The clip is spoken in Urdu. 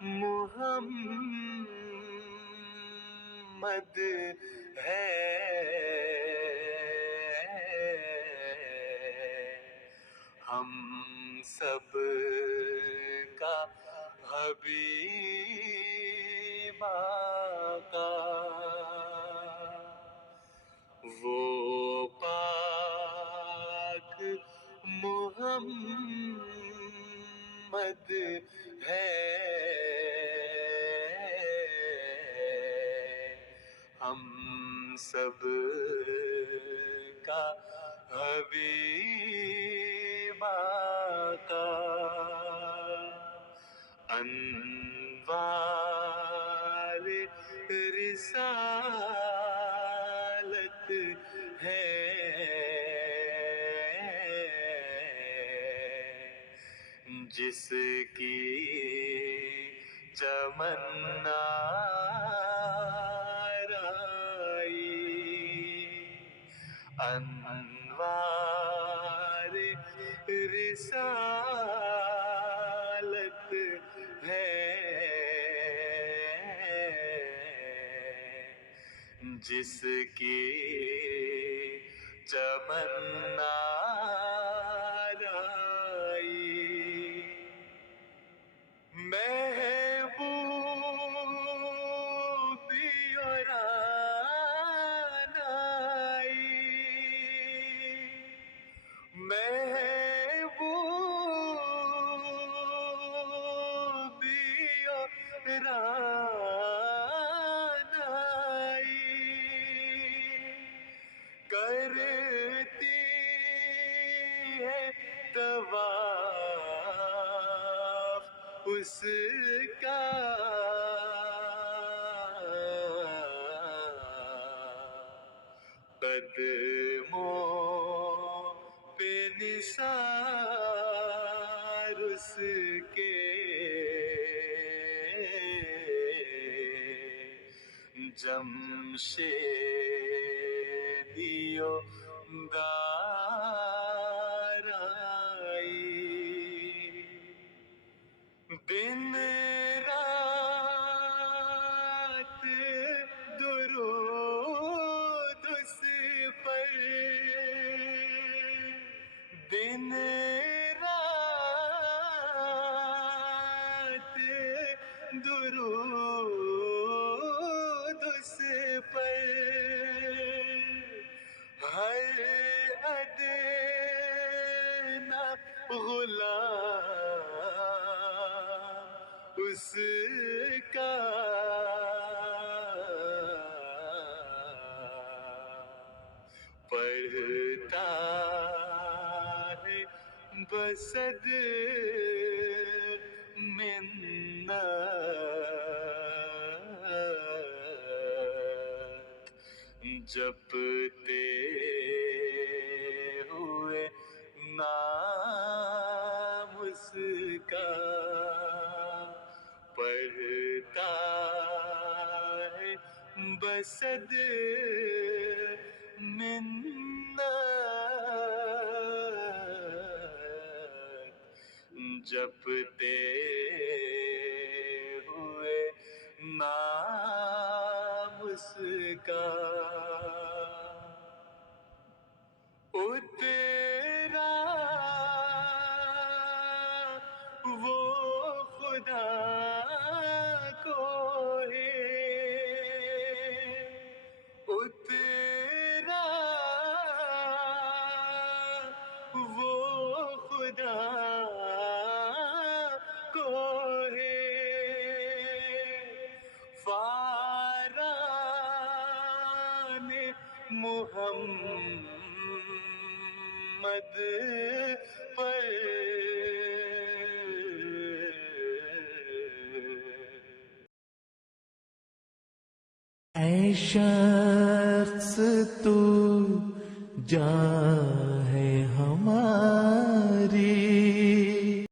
محمد ہے، ہم سب کا حبیب آقا، وہ پاک محمد ہے، ہم سب کا حبیب آقا، انوار رسالت ہے، جس کی چمن آرائی، انوار رسالت ہے، جس کی چمن آرائی، محبوبی اور آنائی، محبوبی اور آنائی، کرتی ہے طواف اس کا، قدموں پہ نثار اس کے، جمشیدیو دارائی، دن رات درود اس پر، دن رات درود اس پر، ہر ادنا غلام اس کا، پڑھتا ہے بصد منت، جپتے ہوئے نام اس کا، پڑھتا ہے بصد منت، جپتے ہوئے نام اس کا، اترا وہ خدا کو ہے، اترا وہ خدا کو ہے، فاران محمد پر، اے شخص تو جان